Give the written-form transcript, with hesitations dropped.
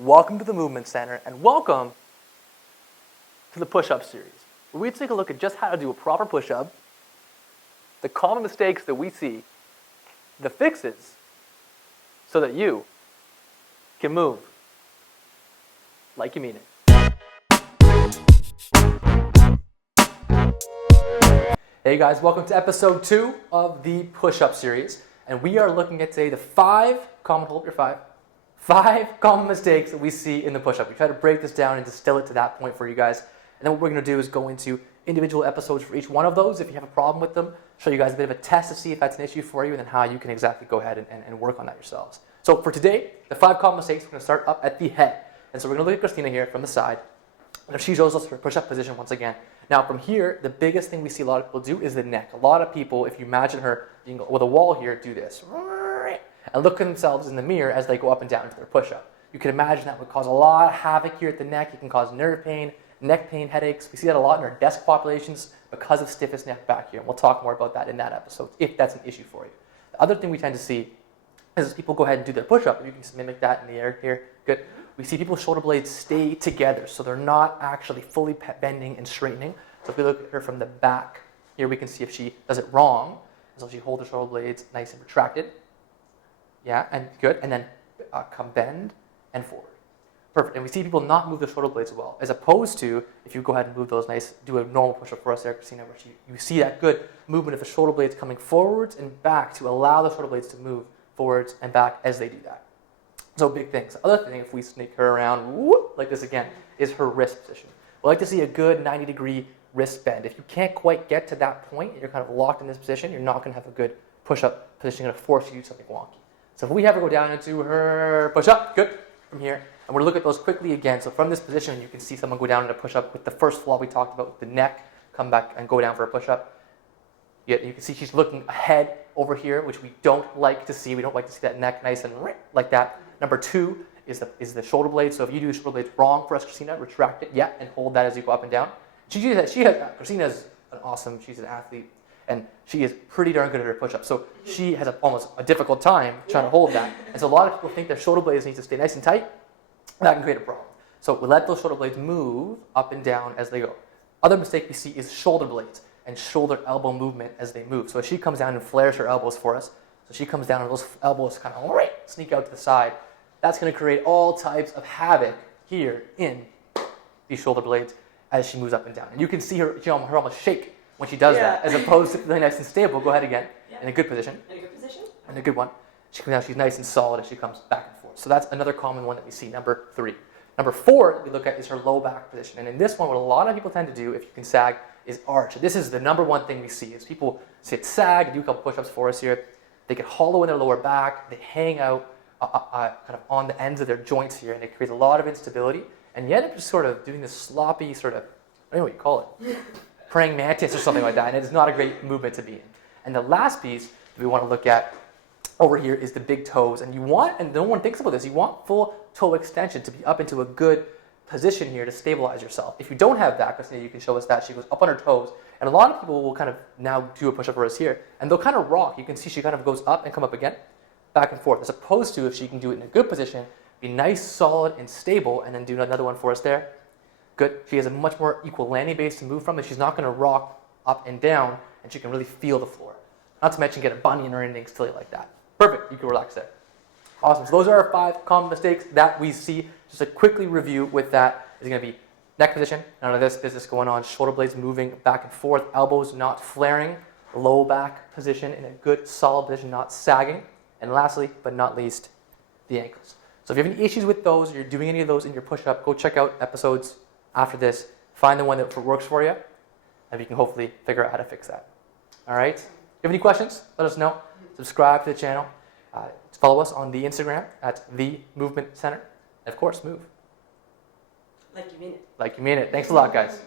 Welcome to the Movement Center, and welcome to the push-up series, where we take a look at just how to do a proper push-up, the common mistakes that we see, the fixes, so that you can move like you mean it. Hey guys, welcome to episode 2 of the push-up series, and we are looking at today the 5 common mistakes that we see in the push-up. We try to break this down and distill it to that point for you guys. And then what we're going to do is go into individual episodes for each one of those. If you have a problem with them, show you guys a bit of a test to see if that's an issue for you and then how you can exactly go ahead and work on that yourselves. So for today, the 5 common mistakes, we're going to start up at the head. And so we're going to look at Christina here from the side. And she shows us her push-up position once again. Now from here, the biggest thing we see a lot of people do is the neck. A lot of people, if you imagine her being with a wall here, do this. And look at themselves in the mirror as they go up and down into their push-up. You can imagine that would cause a lot of havoc here at the neck. It can cause nerve pain, neck pain, headaches. We see that a lot in our desk populations because of stiffest neck back here. And we'll talk more about that in that episode if that's an issue for you. The other thing we tend to see is people go ahead and do their push-up. You can just mimic that in the air here. Good. We see people's shoulder blades stay together, so they're not actually fully bending and straightening. So if we look at her from the back, here we can see if she does it wrong. So she holds her shoulder blades nice and retracted. Yeah, and good. And then come bend and forward. Perfect. And we see people not move the shoulder blades well, as opposed to if you go ahead and move those nice, do a normal push-up for us there, Christina, where you see that good movement of the shoulder blades coming forwards and back to allow the shoulder blades to move forwards and back as they do that. So big things. The other thing, if we snake her around whoop, like this again, is her wrist position. We like to see a good 90-degree wrist bend. If you can't quite get to that point, you're kind of locked in this position, you're not going to have a good push-up position. You're going to force you to do something wonky. So if we have her go down into her push-up, good, from here, and we'll look at those quickly again. So from this position, you can see someone go down into push-up with the first flaw we talked about, with the neck, come back and go down for a push-up. You can see she's looking ahead over here, which we don't like to see. We don't like to see that neck nice and like that. Number 2 is the shoulder blade. So if you do the shoulder blades wrong for us, Christina, retract it, yeah, and hold that as you go up and down. Christina's she's an athlete, and she is pretty darn good at her push-ups. So she has almost a difficult time trying to hold that. And so a lot of people think their shoulder blades need to stay nice and tight. That can create a problem. So we let those shoulder blades move up and down as they go. Other mistake we see is shoulder blades and shoulder elbow movement as they move. So as she comes down and flares her elbows for us, so she comes down and those elbows kind of sneak out to the side. That's going to create all types of havoc here in these shoulder blades as she moves up and down. And you can see her almost shake when she does that, as opposed to feeling nice and stable. Go ahead again, in a good position. In a good position. In a good one. She comes down, she's nice and solid as she comes back and forth. So that's another common one that we see, number 3. Number 4 that we look at is her low back position. And in this one, what a lot of people tend to do, if you can sag, is arch. This is the number 1 thing we see, is people sit sag, do a couple push-ups for us here. They get hollow in their lower back, they hang out kind of on the ends of their joints here, and it creates a lot of instability. And yet it's just sort of doing this sloppy sort of, I don't know what you call it, praying mantis or something like that, and it's not a great movement to be in. And the last piece that we want to look at over here is the big toes. And no one thinks about this, you want full toe extension to be up into a good position here to stabilize yourself. If you don't have that, Christina, you can show us that. She goes up on her toes, and a lot of people will kind of now do a push-up for us here, and they'll kind of rock. You can see she kind of goes up and come up again, back and forth, as opposed to if she can do it in a good position, be nice, solid, and stable, and then do another one for us there. Good. She has a much more equal landing base to move from, and she's not going to rock up and down, and she can really feel the floor. Not to mention get a bunion or anything silly like that. Perfect. You can relax there. Awesome. So those are our 5 common mistakes that we see. Just a quickly review with that is going to be neck position, none of this business going on, shoulder blades moving back and forth, elbows not flaring, low back position in a good solid position, not sagging, and lastly, but not least, the ankles. So if you have any issues with those, or you're doing any of those in your push-up, go check out episodes after this, find the one that works for you, and you can hopefully figure out how to fix that. All right? If you have any questions, let us know. Subscribe to the channel. Follow us on the Instagram at The Movement Center. And of course, move. Like you mean it. Like you mean it. Thanks a lot, guys.